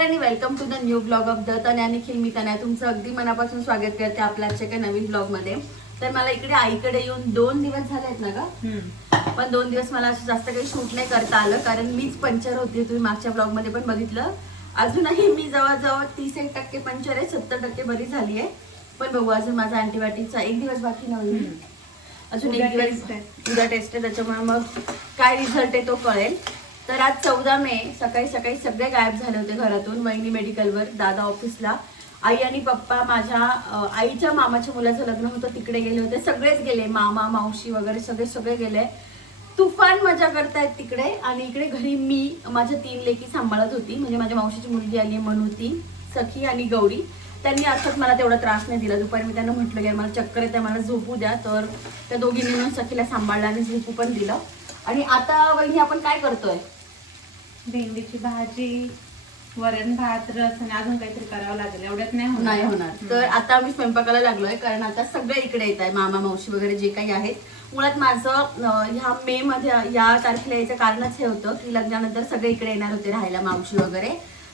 नमस्कार आणि welcome to the new blog of the Tanya Nikhil. मी तन्या तुमचं अगदी मनापासून स्वागत करते आपल्या आजच्या एका नवीन ब्लॉग मध्ये. तर मला इकडे आईकडे येऊन 2 दिवस झाले आहेत ना ग, पण 2 दिवस मला असं जास्त काही शूट नाही करता आलं कारण मीच पंचर होती. तुम्ही मागच्या ब्लॉग मध्ये पण बघितलं. अजूनही मी जवळजवळ 30% पंचर आहे, 70% बरी झाली आहे. पण बघू अजून माझा अँटीबायोटिकचा 1 दिवस बाकी नव्हती, अजून 1 दिवस उद्या टेस्ट आहे. त्याच्यामुळे मग काय रिझल्ट आहे तो कळेल. तर आज 14 मे सकाळी सकाळी सगळे गायब झाले होते घरातून. वहिनी मेडिकलवर, दादा ऑफिसला, आई आणि पप्पा माझ्या आईच्या मामाच्या मुलाचं लग्न होतं तिकडे गेले होते. सगळेच गेले, मामा मावशी वगैरे सगळे गेले. तुफान मजा करतायत तिकडे. आणि इकडे घरी मी माझ्या 3 लेकी सांभाळत होती. म्हणजे माझ्या मावशीची मुलगी आली म्हणून सखी आणि गौरी. त्यांनी अर्थात मला तेवढा त्रास नाही दिला. दुपारी मी त्यांना म्हटलं की मला चक्कर येते, मला झोपू द्या. तर त्या दोघींनी मिळून सखीला सांभाळलं आणि झोपू पण दिलं. आणि आता वहिनी आपण काय करतोय? भेंडीची भाजी, वरण भात, रस आणि अजून काहीतरी करावं लागेल. एवढ्यात नाही होणार. तर आता आम्ही स्वयंपाकाला लागलोय कारण आता सगळे इकडे येत आहे, मामा मावशी वगैरे जे काही आहेत. मुळात माझं ह्या मे मध्ये या तारखेला यायचं कारणच हे होतं की लग्नानंतर सगळे इकडे येणार होते राहायला, मावशी वगैरे.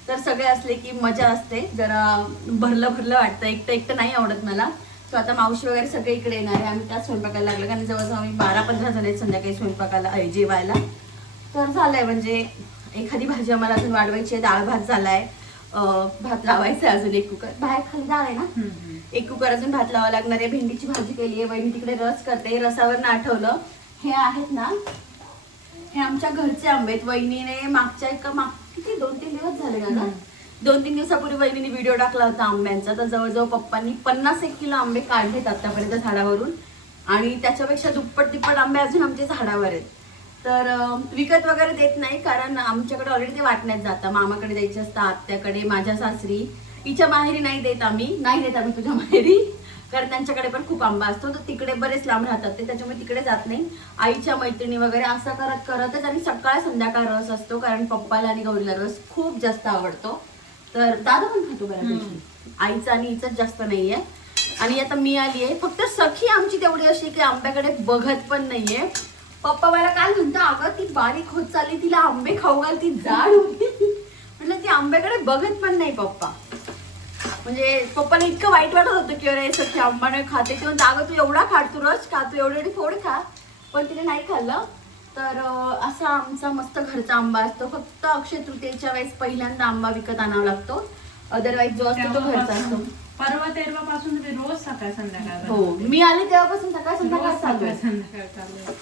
तर सगळे असले की मजा असते, जरा भरलं वाटतं. एकटं नाही आवडत मला. तर आता मावशी वगैरे सगळे इकडे येणार आहे. आम्ही त्याच स्वयंपाकाला लागलो कारण जवळजवळ आम्ही 12-15 जण आहेत संध्याकाळी स्वयंपाकाला जेवायला. तर झालंय म्हणजे एखादी भाजी आम्हाला अजून वाढवायची आहे. डाळ भात झालाय, भात लावायचा अजून 1 कुकर. बाहेर खाली डाळ आहे ना, 1 कुकर अजून भात लावावं लागणार आहे. भेंडीची भाजी केली आहे, वहिनी तिकडे रस करते. रसावर ना आठवलं, हे आहेत ना, हे आमच्या घरचे आंबे आहेत. वहिनीने मागच्या किती 2-3 दिवस झाले ना, 2-3 दिवसापूर्वी वहिनीने व्हिडिओ टाकला होता आंब्यांचा. तर जवळजवळ पप्पांनी 50-1 किलो आंबे काढलेत आतापर्यंत झाडावरून. आणि त्याच्यापेक्षा दुप्पट आंबे अजून आमच्या झाडावर आहेत. तर विकत वगैरे देत नाही कारण आमच्याकडे ऑलरेडी ते वाटण्यात जातं. मामाकडे द्यायचे असतात, आत्याकडे, माझ्या सासरी. हिच्या माहेरी नाही देत आम्ही तुझ्या माहेरी, कारण त्यांच्याकडे पण खूप आंबा असतो. तर तिकडे बरेच लांब राहतात ते, त्याच्यामुळे तिकडे जात नाही. आईच्या मैत्रिणी वगैरे असं करतच. आणि सकाळ संध्याकाळ रस असतो कारण पप्पाला आणि गौरीला रस खूप जास्त आवडतो. तर दादा पण खातो बऱ्यापैकी. आईचं आणि हिचंच जास्त नाहीये. आणि आता मी आली आहे. फक्त सखी आमची तेवढी अशी की आंब्याकडे बघत पण नाहीये. पप्पा मला काल म्हणता, अगं ती बारीक होत चालली, तिला आंबे खाऊ घाल, ती जाड होती. म्हटलं ती आंब्याकडे बघत पण नाही पप्पा. म्हणजे पप्पाला इतकं वाईट वाटत होतं की अरे सखी आंबा नाही खाते. ते म्हणते अगं तू एवढा खा, तू रस खा, तू एवढी फोड खा. पण तिने नाही खाल्लं. तर असा आमचा मस्त घरचा आंबा असतो. फक्त अक्षय तृतीयेच्या वेळेस पहिल्यांदा आंबा विकत आणावा लागतो, अदरवाईज जो असतो तो घरचा असतो. परवा तेरवापासून रोज सकाळ संध्याकाळ. हो, मी आले तेव्हापासून सकाळ संध्याकाळ चालू.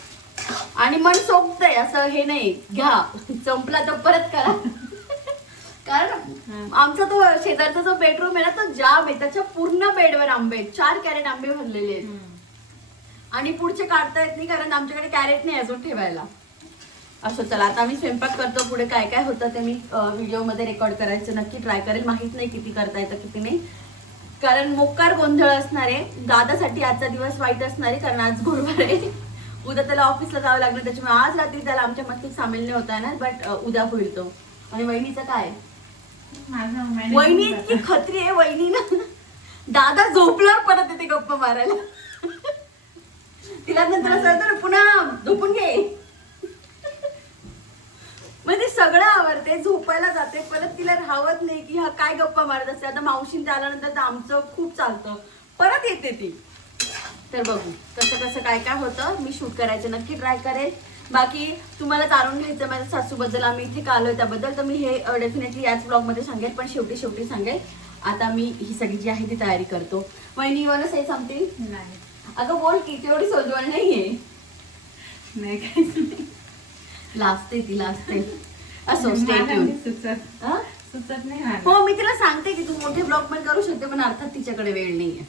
आणि मन सोबतंय, असं हे नाही घ्या संपला तर परत करा. कारण आमचा तो शेजारचा जो बेडरूम आहे ना, तो जाम आहे. त्याच्या पूर्ण बेडवर आंबे, 4 कॅरेट आंबे भरलेले आहेत. आणि पुढचे काढता येत नाही कारण आमच्याकडे कॅरेट नाही अजून ठेवायला. असं चला आता आम्ही स्वयंपाक करतो. पुढे काय काय होतं ते मी व्हिडिओ मध्ये रेकॉर्ड करायचं नक्की ट्राय करेल. माहित नाही किती करता येतं किती नाही, कारण मोकार गोंधळ असणार आहे. दादासाठी आजचा दिवस वाईट असणार आहे कारण आज गुरुवार आहे. उद्या त्याला ऑफिसला जावं लागणार, त्याच्यामुळे आज रात्री त्याला आमच्या मस्तीत सामील नाही होता येणार. बट उद्या होईल तो. आणि वहिनीचं काय, वहिनी इतकी खत्री आहे वहिनी ना, दादा झोपल्यावर परत येते गप्पा मारायला. तिला नंतर असं वाटतं पुन्हा झोपून घे. म्हणजे सगळं आवडते, झोपायला जाते, परत तिला राहत नाही की हा काय गप्पा मारत असते. आता मावशींचे आल्यानंतर तर आमचं खूप चालतं, परत येते ती. तर बघू कसं काय होतं. मी शूट करायचं नक्की ट्राय करेल. बाकी तुम्हाला जाणून घ्यायचं माझ्या सासूबद्दल, आम्ही इथे का आलोय त्याबद्दल, तर मी हे डेफिनेटली याच ब्लॉगमध्ये सांगेल. पण शेवटी सांगेल. आता मी ही सगळी जी आहे ती तयारी करतो. वहिनी वर से सांगते नाही, अगं बोल की, तेवढी सोजवण नाहीये. नाही काहीच नाही, लाजते ती लाजते. असो, स्टे ट्यून. सुचत नाही. हो, मी तिला सांगते की तू मोठे ब्लॉग पण करू शकते, पण अर्थात तिच्याकडे वेळ नाहीये.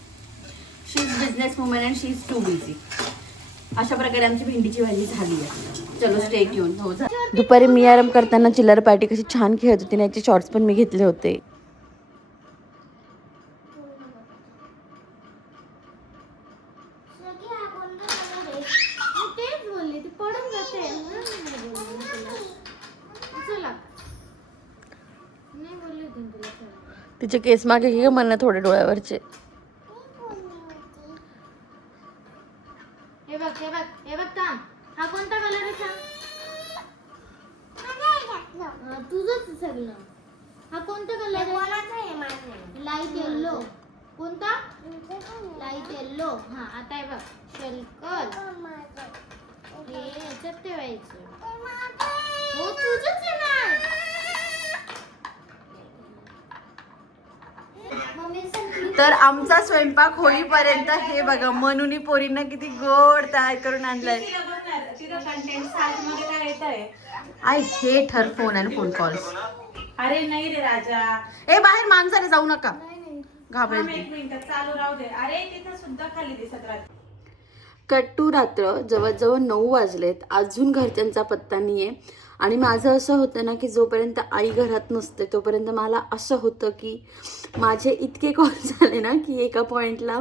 She is business woman and she is too busy. अशा प्रकारे आमची भेंडीची भाजी झाली आहे. चलो स्टे ट्यून. हो, दुपारी मी आराम करताना चिल्लर पार्टी कशी छान खेळत होती, याचे शॉर्ट्स पण मी घेतले होते. तिचे केस मागे घे म्हणा थोडे डोळ्यावरचे. हे बघ थांब, हा कोणता कलर आहे सांग. तुझंच सगळं. हा कोणता कलर आहे? Light yellow. कोणता? Light yellow. हा आता आहे बघ शलकल. हे याच्यात ठेवायचं. हो तुझंच आहे ना. तर आमचा स्वयंपाक होईपर्यंत हे बघा मनूनी पोरींना किती गोड तयार करून आणलंय. I hate her phone and phone calls. अरे नाही रे राजा. ए बाहेर माणसाने जाऊ नका. घाबरेल. एक मिनिट चालू राहू दे. अरे तिथं सुद्धा खाली दिसत राहते. कट्टू रात्र जवळजवळ 9 वाजलेत. अजून घरच्यांचा पत्ता नाही आहे. आणि माझं असं होतं ना की जोपर्यंत आई घरात नसते तोपर्यंत मला असं होतं की माझे इतके कॉल झाले ना की एका पॉईंटला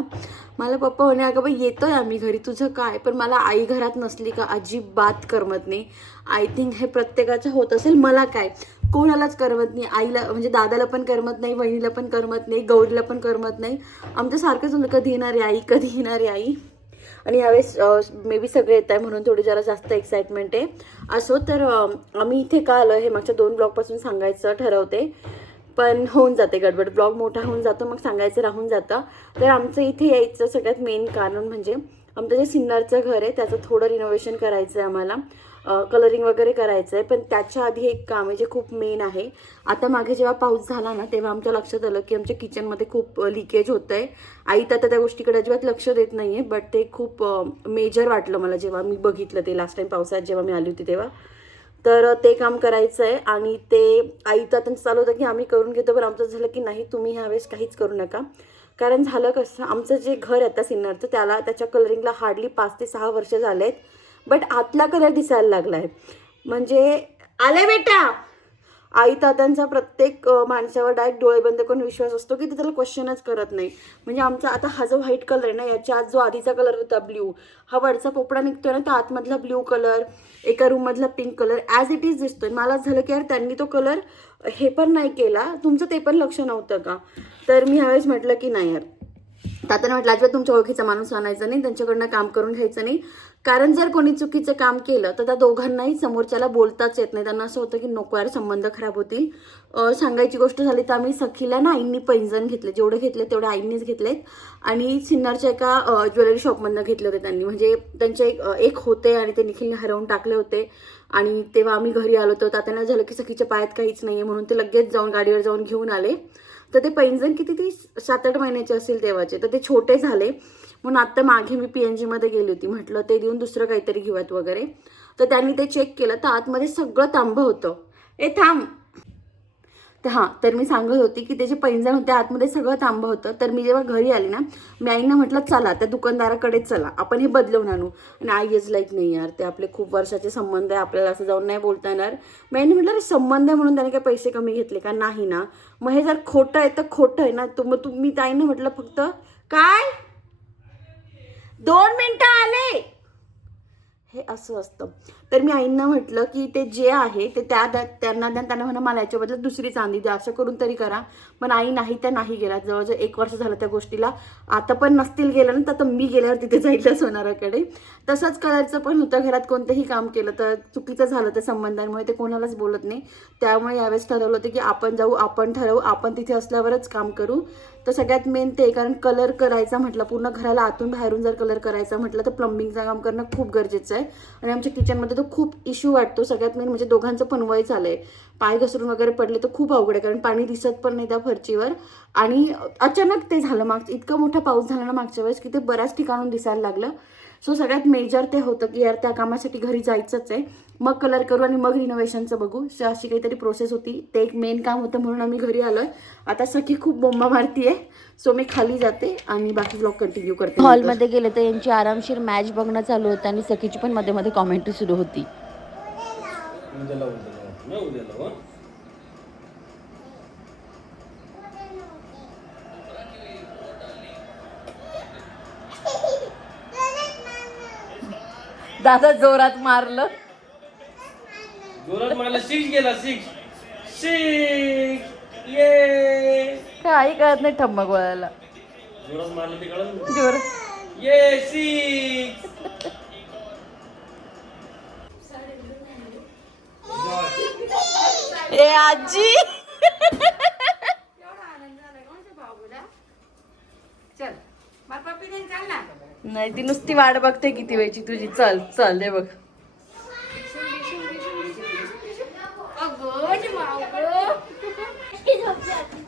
मला पप्पा म्हणे अगं बाई येतोय आम्ही घरी तुझं काय. पण मला आई घरात नसली का अजिबात करमत नाही. आय थिंक हे प्रत्येकाचं होत असेल. मला काय कोणालाच करमत नाही. आईला म्हणजे दादाला पण करमत नाही, वहिनीला पण करमत नाही, गौरीला पण करमत नाही. आमचं सारखंच होतं कधी येणार आहे आई, कधी येणार आहे आई. आणि ह्यावेळेस मे बी सगळे येत आहे म्हणून थोडी जरा जास्त एक्साइटमेंट आहे. असो तर आम्ही इथे का आलो हे मागच्या 2 ब्लॉगपासून सांगायचं ठरवते. पण होऊन जाते गडबड. ब्लॉग मोठा होऊन जातो मग सांगायचं राहून जातं. तर आमचं इथे यायचं सगळ्यात मेन कारण म्हणजे आमचं जे सिन्नरचं घर आहे त्याचं थोडं रिनोव्हेशन करायचं आहे आम्हाला. कलरिंग वगैरे करायचं आहे. पण त्याच्या आधी एक काम आहे जे खूप मेन आहे. आता मागे जेव्हा पाऊस झाला ना तेव्हा आमच्या लक्षात आलं की आमच्या किचनमध्ये खूप लिकेज होतं आहे. आई तर त्या गोष्टीकडे अजिबात लक्ष देत नाही आहे. बट ते खूप मेजर वाटलं मला जेव्हा मी बघितलं ते लास्ट टाईम पावसाळ्यात जेव्हा मी आली होती तेव्हा. तर ते काम करायचं आहे. आणि ते आई तर त्यांचं चालू होतं की आम्ही करून घेतो. पण आमचं झालं की नाही तुम्ही ह्यावेळेस काहीच करू नका. कारण झालं कसं आमचं जे घर आहे आता सिन्नरचं त्याच्या कलरिंगला हार्डली 5 ते 6 वर्ष झाले आहेत. बट आतला कलर दिसायला लागला आहे. म्हणजे आले बेटा. आई तात्यांचा प्रत्येक माणसावर डायरेक्ट डोळे बंद करून विश्वास असतो की ते त्याला क्वेश्चनच करत नाही. म्हणजे आमचा आता हा जो व्हाईट कलर आहे ना याच्या आत जो आधीचा कलर होता ब्ल्यू हा वरचा पोपडा निघतोय ना तर आतमधला ब्ल्यू कलर एका रूममधला pink colour as it is दिसतोय. मला झालं की यार त्यांनी तो कलर हे पण नाही केला तुमचं ते पण लक्ष नव्हतं का. तर मी ह्यावेळेस म्हटलं की नाही यार तात्याने म्हटलं अजिबात तुमच्या ओळखीचा माणूस आणायचा नाही, त्यांच्याकडनं काम करून घ्यायचं नाही. कारण जर कोणी चुकीचं काम केलं तर त्या दोघांनाही समोरच्याला बोलताच येत नाही. त्यांना असं होतं की नको यार संबंध खराब होतील. सांगायची गोष्ट झाली तर आम्ही सखीला ना आईंनी पैंजण घेतले. जेवढे घेतले तेवढे आईंनीच घेतलेत. आणि सिन्नरच्या एका ज्वेलरी शॉपमधनं घेतले होते त्यांनी. म्हणजे त्यांचे एक होते आणि ते निखिलने हरवून टाकले होते. आणि तेव्हा आम्ही घरी आलो होतो. तात्यांना झालं की सखीच्या पायात काहीच नाही आहे म्हणून ते लगेच जाऊन गाडीवर जाऊन घेऊन आले. तर ते पैंजण किती ती 7-8 महिन्याचे असेल तेव्हाचे. तर ते छोटे झाले म्हणून आत्ता मागे मी PNG मध्ये गेली होती. म्हटलं ते देऊन दुसरं काहीतरी घेऊयात वगैरे. तर त्यांनी ते चेक केलं तर आतमध्ये सगळं तांबं होतं. ए थांब. तर हां तर मी सांगत होती की ते जे पैंजण होते आतमध्ये सगळं तांबं होतं. तर मी जेव्हा घरी आली ना मी आईंना म्हटलं चला त्या दुकानदाराकडे चला आपण हे बदलवून आणू. आणि आई इज लाईक नाही यार ते आपले खूप वर्षाचे संबंध आहे आपल्याला असं जाऊन नाही बोलता येणार. मी आईने म्हटलं अरे संबंध आहे म्हणून त्याने काय पैसे कमी घेतले का. नाही ना. मग हे जर खोटं आहे तर खोटं आहे ना. मग मी ताईंना म्हटलं फक्त काय 2 मिनिटं आले हे असं असतं. तर मी आईंना म्हटलं की ते जे आहे ते त्यांना म्हणा मला याच्याबद्दल दुसरी चांदी द्या असं करून तरी करा. पण आई नाही त्या नाही गेला. जवळजवळ 1 वर्ष झालं त्या गोष्टीला. आता पण नसतील गेलं ना तर मी गेल्यावर तिथे जायला सोनाराकडे. तसंच कलरचं पण होतं. घरात कोणतंही काम केलं तर चुकीचं झालं त्या संबंधांमुळे ते कोणालाच बोलत नाही. त्यामुळे यावेळेस ठरवलं होतं की आपण जाऊ आपण ठरवू आपण तिथे असल्यावरच काम करू. तर सगळ्यात मेन ते कारण कलर करायचा म्हटलं पूर्ण घराला आतून बाहेरून जर कलर करायचा म्हटलं तर प्लंबिंगचं काम करणं खूप गरजेचं आहे. आणि आमच्या किचनमध्ये तो खूप इश्यू वाटतो. सगळ्यात मेन म्हणजे दोघांचं पण वय झालंय. पाय घसरून वगैरे पडले तर खूप अवघड आहे कारण पाणी दिसत पण नाही त्या फरचीवर. आणि अचानक ते झालं इतका मोठा पाऊस झाला ना मागच्या वेळेस की ते बऱ्याच ठिकाणून दिसायला लागलं. सो सगळ्यात मेजर ते होतं की यार त्या कामासाठी घरी जायचंच आहे. मग कलर करू आणि मग रिनोव्हेशनचं बघू. अशी काहीतरी प्रोसेस होती. ते एक मेन काम होतं म्हणून आम्ही घरी आलोय. आता सखी खूप बोंबा मारतीये. सो मी खाली जाते आणि बाकी ब्लॉग कंटिन्यू करते. हॉलमध्ये गेले तर यांची आरामशीर मॅच बघणं चालू होतं आणि सखीची पण मध्ये मध्ये कॉमेंट्री सुरू होती. दादा जोरात मारलं 6 गेला 6 ये काही कळत नाही ठम्मा गोळ्याला. जोरात मारलं ते कळलं जोरात ये 6 ए आजी नाही ती नुसती वाट बघते किती वेळची तुझी. चल चल दे बघ.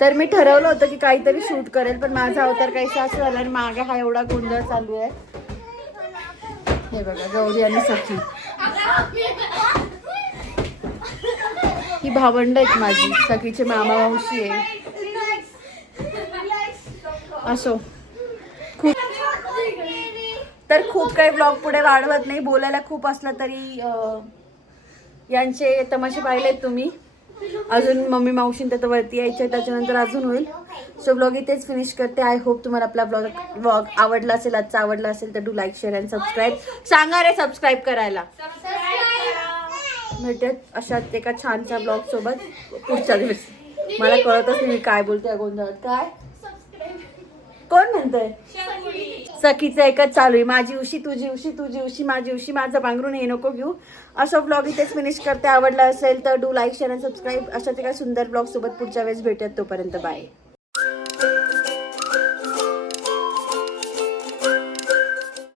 तर मी ठरवलं होतं की काहीतरी शूट करेल, पण माझा अवतार काहीसा असं झाला आणि मागे हा एवढा गोंधळ चालू आहे. हे बघा गौरी आणि सखी ही भावंड आहेत माझी. सखीचे मामा मावशी आहे. असो खूप काही ब्लॉग पुढे वाढवत नाही. बोलायला खूप असलं तरी यांचे तमाशे पाहिलेत तुम्ही. अजून मम्मी मावशींत तर वरती यायचे, त्याच्यानंतर अजून होईल. सो ब्लॉग इथेच फिनिश करते. आय होप तुम्हाला आपला ब्लॉग आवडला असेल. आजचा आवडला असेल तर do like share and subscribe. सांगा रे सबस्क्राईब करायला. भेटत अशात एका छानशा ब्लॉग सोबत पुढच्या दिवशी. मला कळतच नाही मी काय बोलतोय गोंधळात. काय कोण म्हणतंय? सखीचं एकच चालू आहे, माझी उशी तुझी उशी, तुझी उशी माझी उशी, माझं पांघरून हे नको घेऊ. असं ब्लॉग इथेच फिनिश करते. आवडला असेल तर do like share and subscribe. अशाच एका सुंदर ब्लॉग सोबत पुढच्या वेळेस भेटत. तोपर्यंत बाय.